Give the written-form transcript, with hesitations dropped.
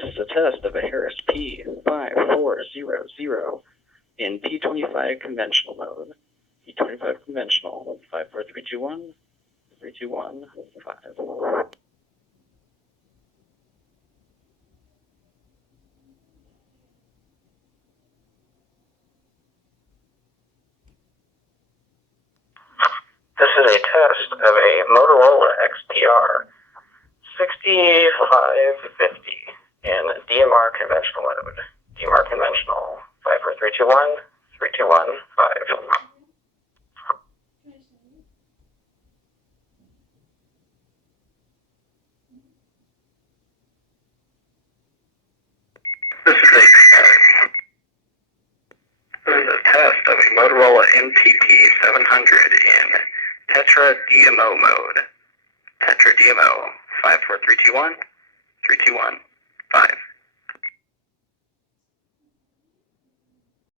This is a test of a Harris P5400 in P25 conventional mode. P25 conventional, 54321, 3215. This is a test of a Motorola XPR 6550 in DMR conventional mode. DMR conventional, 54321, 3215. This is a test of a Motorola MTM 700 in TETRA DMO mode. TETRA DMO, 54321, 321.